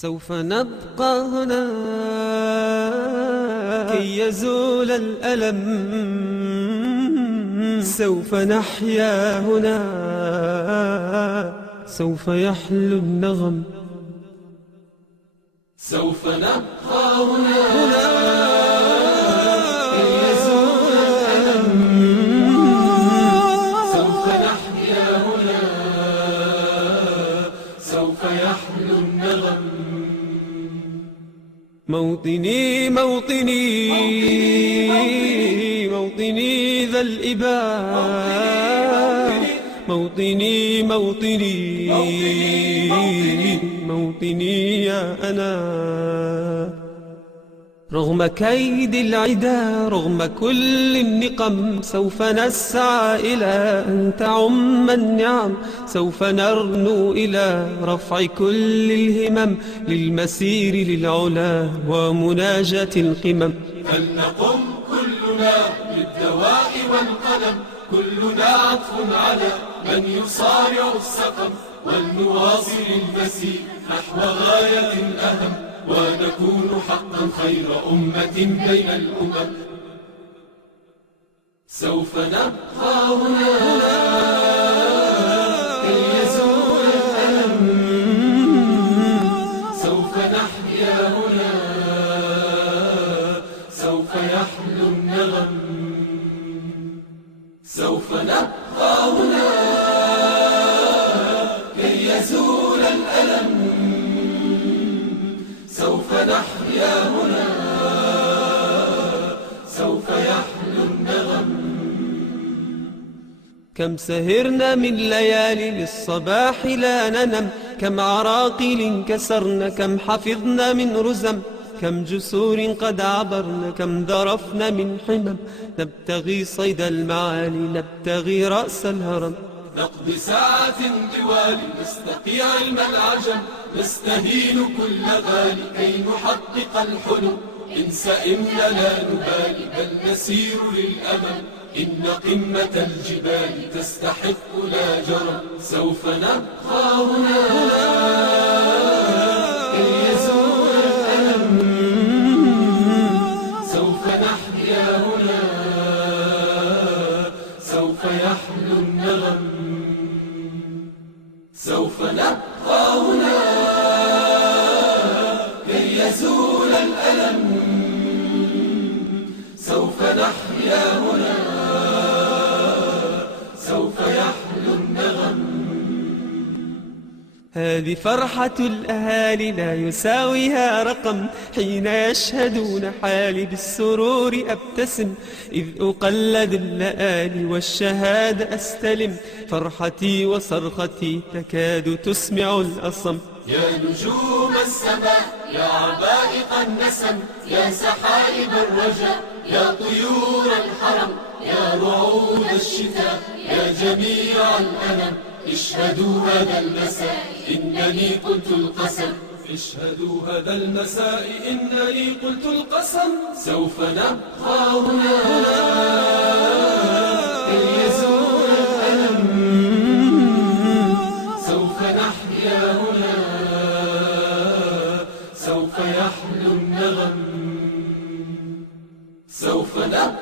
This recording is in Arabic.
سوف نبقى هنا كي يزول الألم، سوف نحيا هنا، سوف يحلو النغم. سوف نبقى هنا كي يزول الألم، سوف نحيا هنا، سوف يحلو النغم. موطني موطني موطني ذا الإباء، موطني موطني موطني يا أنا. رغم كيد العدا، رغم كل النقم، سوف نسعى إلى أن تعم النعم، سوف نرنو إلى رفع كل الهمم، للمسير للعلا ومناجاة القمم. فلنقم كلنا بالدواء والقلم، كلنا عطف على من يصارع السقم، ولنواصل المسير نحو غاية أهم، ونكون حقا خير أمة بين الأمم. سوف نبقى هنا كي يزول الألم، سوف نحيا هنا، سوف يحلو النغم. سوف نبقى هنا كي يزول الألم، سوف نحيا هنا، سوف يحلو النغم. كم سهرنا من ليالي للصباح لا ننم، كم عراقيل كسرنا، كم حفظنا من رزم، كم جسور قد عبرنا، كم ذرفنا من حمم، نبتغي صيد المعالي، نبتغي رأس الهرم. نقضي ساعات طوال نستقي علم العجم، نستهين كل غالي كي نحقق الحلم. إن سئمنا لا نبالي بل نسير للأمل، إن قمة الجبال تستحق لا جرم. سوف نبقى هنا كي يزول الألم، سوف نحيا هنا، سوف يحلو النغم. سوف نبقى هنا كي يزول الألم، سوف نحيا هنا، سوف يحلو النغم. هذه فرحة الأهالي لا يساويها رقم، حين يشهدون حالي بالسرور أبتسم، إذ أقلد اللآلي والشهادة أستلم، فرحتي وصرختي تكاد تسمع الأصم. يا نجوم السماء، يا عبائق النسم، يا سحائب الرجاء، يا طيور الحرم، يا رعود الشتاء، يا جميع الأنم، اشهدوا هذا المساء إنني قلت القسم. اشهدوا هذا المساء إنني قلت القسم. سوف نبقى هنا كي يزول الألم، سوف نحيا هنا، سوف يحلو النغم. سوف نبقى